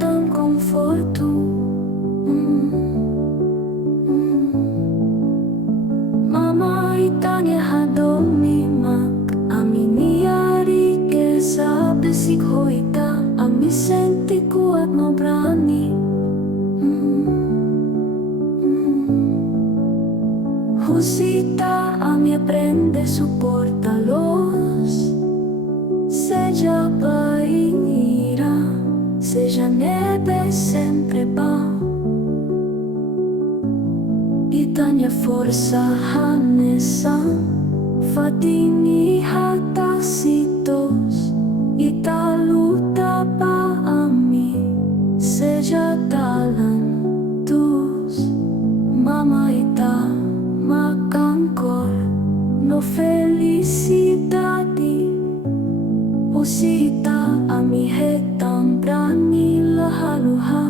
tão conforto. Mama Ita Nia Hadomi mak ami nia riqueza besikhoita ami senti kuat mau berani. Husita ami aprende soporta-los, seja ira, seja neve sempre bom. Ita Nia Forca hanesa, fatini hatasitos, ita luta pa ami, seja talentos. Mama Ita makangkor no felicidade, usita ami hetang berani lahaluha.